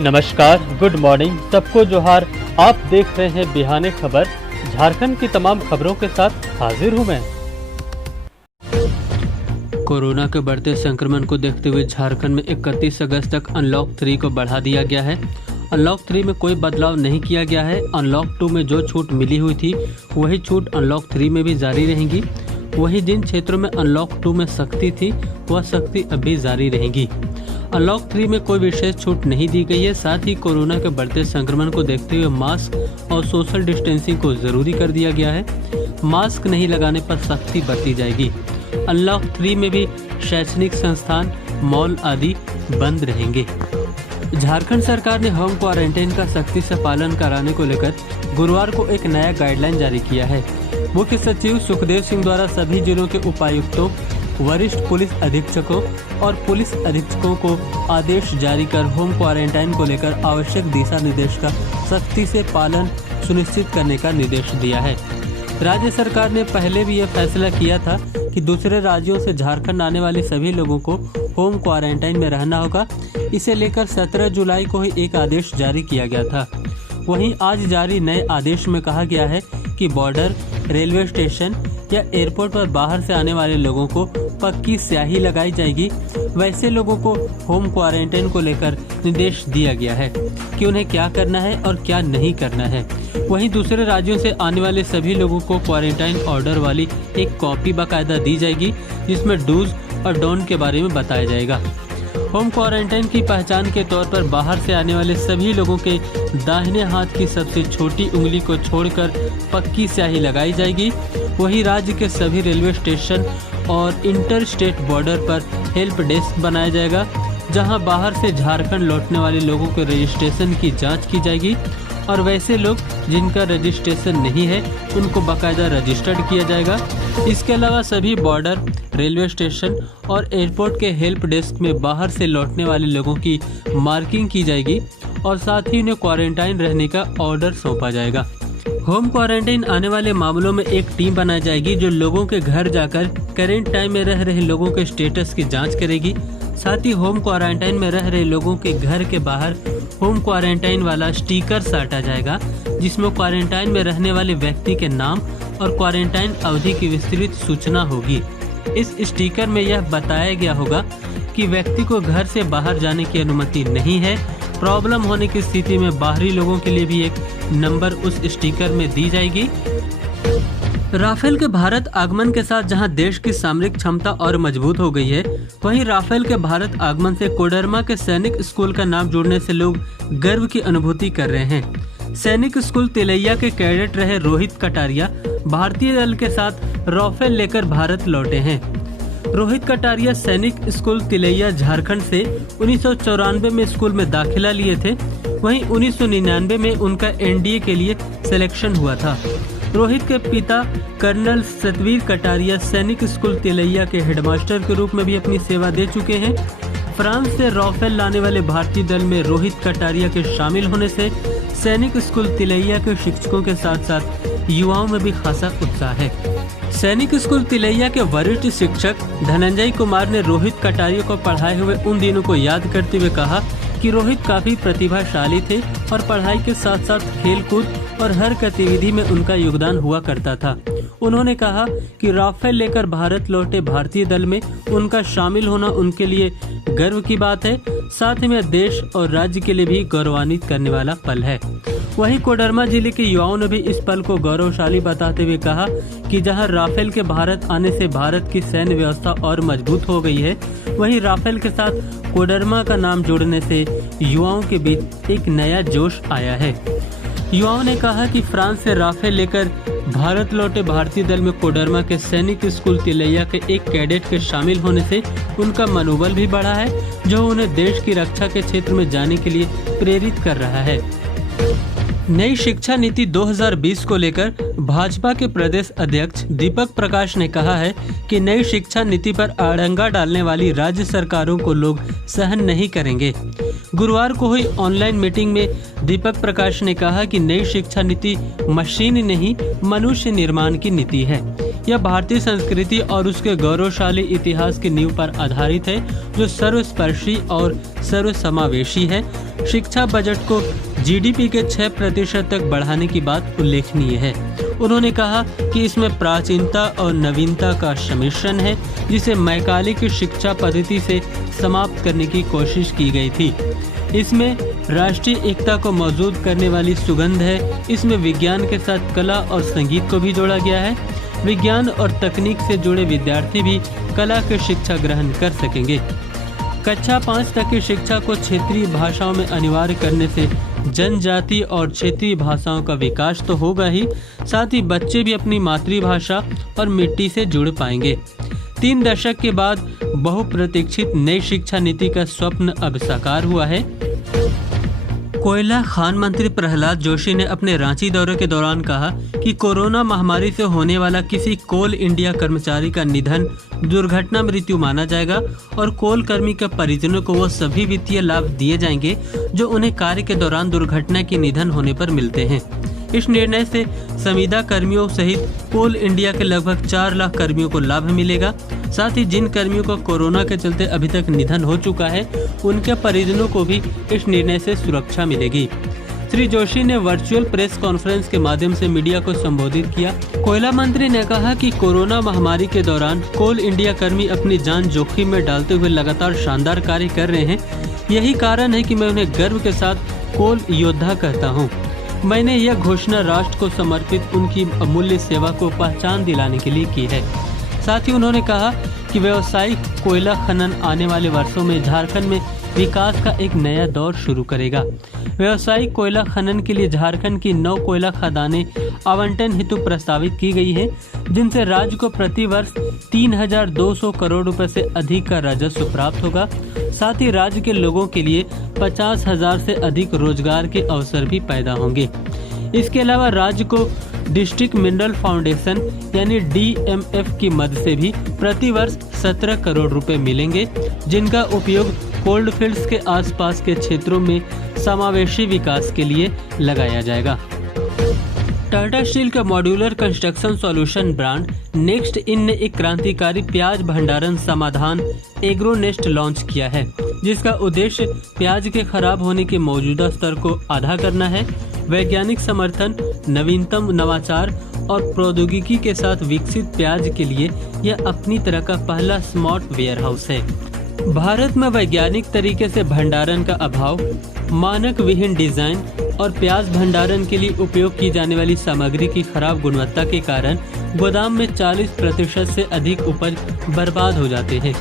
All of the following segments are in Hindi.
नमस्कार, गुड मॉर्निंग, सबको जोहार। आप देख रहे हैं बिहाने खबर। झारखंड की तमाम खबरों के साथ हाजिर हूं मैं। कोरोना के बढ़ते संक्रमण को देखते हुए झारखंड में 31 अगस्त तक अनलॉक 3 को बढ़ा दिया गया है। अनलॉक 3 में कोई बदलाव नहीं किया गया है। अनलॉक 2 में जो छूट मिली हुई थी वही छूट अनलॉक 3 में भी जारी रहेंगी। वही जिन क्षेत्रों में अनलॉक 2 में सख्ती थी वह सख्ती अभी जारी रहेगी। अनलॉक 3 में कोई विशेष छूट नहीं दी गई है। साथ ही कोरोना के बढ़ते संक्रमण को देखते हुए मास्क और सोशल डिस्टेंसिंग को जरूरी कर दिया गया है। मास्क नहीं लगाने पर सख्ती बरती जाएगी। अनलॉक 3 में भी शैक्षणिक संस्थान, मॉल आदि बंद रहेंगे। झारखंड सरकार ने होम क्वारंटाइन का सख्ती से पालन कराने को लेकर गुरुवार को एक नया गाइडलाइन जारी किया है। मुख्य सचिव सुखदेव सिंह द्वारा सभी जिलों के उपायुक्तों, वरिष्ठ पुलिस अधीक्षकों और पुलिस अधीक्षकों को आदेश जारी कर होम क्वारंटाइन को लेकर आवश्यक दिशा निर्देश का सख्ती से पालन सुनिश्चित करने का निर्देश दिया है। राज्य सरकार ने पहले भी यह फैसला किया था कि दूसरे राज्यों से झारखंड आने वाले सभी लोगों को होम क्वारंटाइन में रहना होगा। इसे लेकर 17 जुलाई को ही एक आदेश जारी किया गया था। वहीं आज जारी नए आदेश में कहा गया है कि बॉर्डर, रेलवे स्टेशन या एयरपोर्ट पर बाहर से आने वाले लोगों को पक्की स्याही लगाई जाएगी। वैसे लोगों को होम क्वारंटाइन को लेकर निर्देश दिया गया है कि उन्हें क्या करना है और क्या नहीं करना है। वहीं दूसरे राज्यों से आने वाले सभी लोगों को क्वारंटाइन ऑर्डर वाली एक कॉपी बाकायदा दी जाएगी, जिसमें डूज और डोंट के बारे में बताया जाएगा। होम क्वारंटाइन की पहचान के तौर पर बाहर से आने वाले सभी लोगों के दाहिने हाथ की सबसे छोटी उंगली को छोड़कर पक्की स्याही लगाई जाएगी। वहीं राज्य के सभी रेलवे स्टेशन और इंटर स्टेट बॉर्डर पर हेल्प डेस्क बनाया जाएगा, जहां बाहर से झारखंड लौटने वाले लोगों के रजिस्ट्रेशन की जांच की जाएगी और वैसे लोग जिनका रजिस्ट्रेशन नहीं है उनको बाकायदा रजिस्टर्ड किया जाएगा। इसके अलावा सभी बॉर्डर, रेलवे स्टेशन और एयरपोर्ट के हेल्प डेस्क में बाहर से लौटने वाले लोगों की मार्किंग की जाएगी और साथ ही उन्हें क्वारंटाइन रहने का ऑर्डर सौंपा जाएगा। होम क्वारंटाइन आने वाले मामलों में एक टीम बनाई जाएगी जो लोगों के घर जाकर करेंट टाइम में रह रहे लोगों के स्टेटस की जांच करेगी। साथ ही होम क्वारंटाइन में रह रहे लोगों के घर के बाहर होम क्वारंटाइन वाला स्टिकर साटा जाएगा, जिसमें क्वारंटाइन में रहने वाले व्यक्ति के नाम और क्वारंटाइन अवधि की विस्तृत सूचना होगी। इस स्टिकर में यह बताया गया होगा कि व्यक्ति को घर से बाहर जाने की अनुमति नहीं है। प्रॉब्लम होने की स्थिति में बाहरी लोगों के लिए भी एक नंबर उस स्टिकर में दी जाएगी। राफेल के भारत आगमन के साथ जहां देश की सामरिक क्षमता और मजबूत हो गई है, वहीं राफेल के भारत आगमन से कोडरमा के सैनिक स्कूल का नाम जुड़ने से लोग गर्व की अनुभूति कर रहे हैं। सैनिक स्कूल तिलैया के कैडेट रहे रोहित कटारिया भारतीय दल के साथ राफेल लेकर भारत लौटे हैं। रोहित कटारिया सैनिक स्कूल तिलैया झारखंड से 1994 में स्कूल में दाखिला लिए थे। वहीं 1999 में उनका एनडीए के लिए सिलेक्शन हुआ था। रोहित के पिता कर्नल सतवीर कटारिया सैनिक स्कूल तिलैया के हेडमास्टर के रूप में भी अपनी सेवा दे चुके हैं। फ्रांस से राफेल लाने वाले भारतीय दल में रोहित कटारिया के शामिल होने से सैनिक स्कूल तिलैया के शिक्षकों के साथ साथ युवाओं में भी खासा उत्साह है। सैनिक स्कूल तिलैया के वरिष्ठ शिक्षक धनंजय कुमार ने रोहित कटारिया को पढ़ाए हुए उन दिनों को याद करते हुए कहा कि रोहित काफी प्रतिभाशाली थे और पढ़ाई के साथ साथ खेलकूद और हर गतिविधि में उनका योगदान हुआ करता था। उन्होंने कहा कि राफेल लेकर भारत लौटे भारतीय दल में उनका शामिल होना उनके लिए गर्व की बात है, साथ में देश और राज्य के लिए भी गौरवान्वित करने वाला पल है। वहीं कोडरमा जिले के युवाओं ने भी इस पल को गौरवशाली बताते हुए कहा कि जहां राफेल के भारत आने से भारत की सैन्य व्यवस्था और मजबूत हो गई है, वहीं राफेल के साथ कोडरमा का नाम जोड़ने से युवाओं के बीच एक नया जोश आया है। युवाओं ने कहा कि फ्रांस से राफेल लेकर भारत लौटे भारतीय दल में कोडरमा के सैनिक स्कूल तिलैया के एक कैडेट के शामिल होने से उनका मनोबल भी बढ़ा है, जो उन्हें देश की रक्षा के क्षेत्र में जाने के लिए प्रेरित कर रहा है। नई शिक्षा नीति 2020 को लेकर भाजपा के प्रदेश अध्यक्ष दीपक प्रकाश ने कहा है कि नई शिक्षा नीति पर अड़ंगा डालने वाली राज्य सरकारों को लोग सहन नहीं करेंगे। गुरुवार को हुई ऑनलाइन मीटिंग में दीपक प्रकाश ने कहा कि नई शिक्षा नीति मशीन नहीं, मनुष्य निर्माण की नीति है। यह भारतीय संस्कृति और उसके गौरवशाली इतिहास की नींव पर आधारित है, जो सर्वस्पर्शी और सर्वसमावेशी है। शिक्षा बजट को जीडीपी के 6% तक बढ़ाने की बात उल्लेखनीय है। उन्होंने कहा कि इसमें प्राचीनता और नवीनता का सम्मिश्रण है, जिसे मैकाले की शिक्षा पद्धति से समाप्त करने की कोशिश की गई थी। इसमें राष्ट्रीय एकता को मौजूद करने वाली सुगंध है। इसमें विज्ञान के साथ कला और संगीत को भी जोड़ा गया है। विज्ञान और तकनीक से जुड़े विद्यार्थी भी कला की शिक्षा ग्रहण कर सकेंगे। कक्षा 5 तक की शिक्षा को क्षेत्रीय भाषाओं में अनिवार्य करने से जनजाति और क्षेत्रीय भाषाओं का विकास तो होगा ही, साथ ही बच्चे भी अपनी मातृभाषा और मिट्टी से जुड़ पाएंगे। 3 दशक के बाद बहुप्रतीक्षित नई शिक्षा नीति का स्वप्न अब साकार हुआ है। कोयला खान मंत्री प्रहलाद जोशी ने अपने रांची दौरे के दौरान कहा कि कोरोना महामारी से होने वाला किसी कोल इंडिया कर्मचारी का निधन दुर्घटना मृत्यु माना जाएगा और कोल कर्मी के परिजनों को वो सभी वित्तीय लाभ दिए जाएंगे जो उन्हें कार्य के दौरान दुर्घटना के निधन होने पर मिलते हैं। इस निर्णय से संविदा कर्मियों सहित कोल इंडिया के लगभग 4 लाख कर्मियों को लाभ मिलेगा। साथ ही जिन कर्मियों का कोरोना के चलते अभी तक निधन हो चुका है, उनके परिजनों को भी इस निर्णय से सुरक्षा मिलेगी। श्री जोशी ने वर्चुअल प्रेस कॉन्फ्रेंस के माध्यम से मीडिया को संबोधित किया। कोयला मंत्री ने कहा कि कोरोना महामारी के दौरान कोल इंडिया कर्मी अपनी जान जोखिम में डालते हुए लगातार शानदार कार्य कर रहे हैं। यही कारण है कि मैं उन्हें गर्व के साथ कोल योद्धा कहता हूँ। मैंने यह घोषणा राष्ट्र को समर्पित उनकी अमूल्य सेवा को पहचान दिलाने के लिए की है। साथ ही उन्होंने कहा कि व्यावसायिक कोयला खनन आने वाले वर्षों में झारखंड में विकास का एक नया दौर शुरू करेगा। व्यावसायिक कोयला खनन के लिए झारखंड की 9 कोयला खदानें आवंटन हेतु प्रस्तावित की गई है, जिनसे राज्य को प्रति वर्ष 3,200 करोड़ रुपए से अधिक का राजस्व प्राप्त होगा। साथ ही राज्य के लोगों के लिए 50,000 से अधिक रोजगार के अवसर भी पैदा होंगे। इसके अलावा राज्य को डिस्ट्रिक्ट मिनरल फाउंडेशन यानी DMF की मदद से भी प्रति वर्ष 17 करोड़ रुपए मिलेंगे, जिनका उपयोग कोल्ड फील्ड्स के आसपास के क्षेत्रों में समावेशी विकास के लिए लगाया जाएगा। टाटा स्टील का modular construction solution brand next in ने एक क्रांतिकारी प्याज भंडारण समाधान एग्रोनेस्ट लॉन्च किया है, जिसका उद्देश्य प्याज के खराब होने के मौजूदा स्तर को आधा करना है। वैज्ञानिक समर्थन, नवीनतम नवाचार और प्रौद्योगिकी के साथ विकसित प्याज के लिए यह अपनी तरह का पहला स्मार्ट वेयर हाउस है। भारत में वैज्ञानिक तरीके से भंडारण का अभाव, मानक विहीन डिजाइन और प्याज भंडारण के लिए उपयोग की जाने वाली सामग्री की खराब गुणवत्ता के कारण गोदाम में 40% से अधिक उपज बर्बाद हो जाते हैं।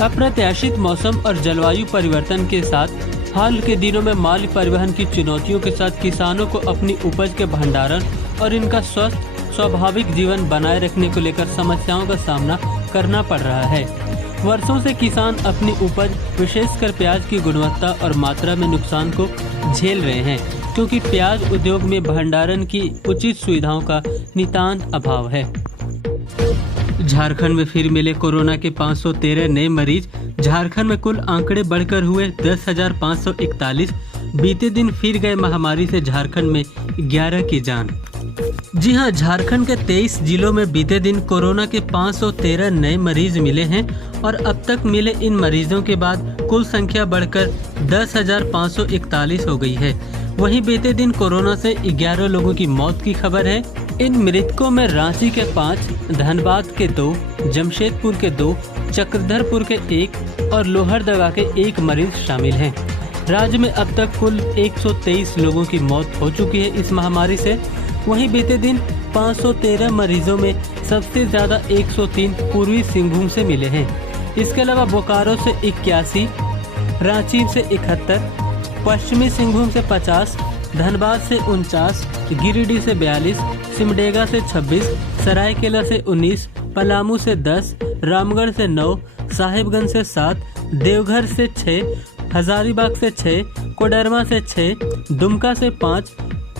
अप्रत्याशित मौसम और जलवायु परिवर्तन के साथ हाल के दिनों में माल परिवहन की चुनौतियों के साथ किसानों को अपनी उपज के भंडारण और इनका स्वस्थ स्वाभाविक जीवन बनाए रखने को लेकर समस्याओं का सामना करना पड़ रहा है। वर्षों से किसान अपनी उपज, विशेषकर प्याज की गुणवत्ता और मात्रा में नुकसान को झेल रहे हैं, क्योंकि प्याज उद्योग में भंडारण की उचित सुविधाओं का नितांत अभाव है। झारखंड में फिर मिले कोरोना के 513 नए मरीज। झारखंड में कुल आंकड़े बढ़कर हुए 10,541। बीते दिन फिर गए महामारी से झारखंड में 11 की जान। जी हां, झारखंड के 23 जिलों में बीते दिन कोरोना के 513 नए मरीज मिले हैं और अब तक मिले इन मरीजों के बाद कुल संख्या बढ़कर 10,541 हो गई है। वहीं बीते दिन कोरोना से 11 लोगों की मौत की खबर है। इन मृतकों में रांची के 5, धनबाद के 2, जमशेदपुर के 2, चक्रधरपुर के 1 और लोहरदगा के 1 मरीज शामिल हैं। राज्य में अब तक कुल 123 लोगों की मौत हो चुकी है इस महामारी से। वहीं बीते दिन 513 मरीजों में सबसे ज्यादा 103 पूर्वी सिंहभूम से मिले हैं। इसके अलावा बोकारो से 81, रांची से 71, पश्चिमी सिंहभूम से 50, धनबाद से 49, गिरिडीह से 42, सिमडेगा से 26, सरायकेला से 19, पलामू से 10, रामगढ़ से 9, साहिबगंज से 7, देवघर से 6, हजारीबाग से 6, कोडरमा से 6, दुमका से 5,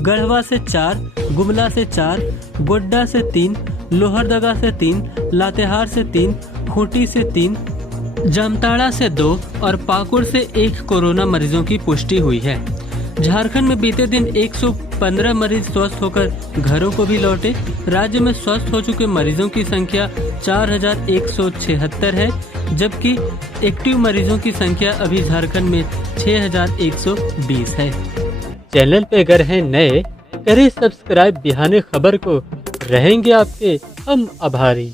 गढ़वा से 4, गुमला से 4, गोड्डा से 3, लोहरदगा से 3, लातेहार से 3, खूंटी से 3, जामताड़ा से 2 और पाकुड़ से 1 कोरोना मरीजों की पुष्टि हुई है। झारखंड में बीते दिन 15 मरीज स्वस्थ होकर घरों को भी लौटे। राज्य में स्वस्थ हो चुके मरीजों की संख्या 4176 है, जबकि एक्टिव मरीजों की संख्या अभी झारखंड में 6120 है। चैनल पे अगर हैं नए, करें सब्सक्राइब बिहाने खबर को, रहेंगे आपके हम आभारी।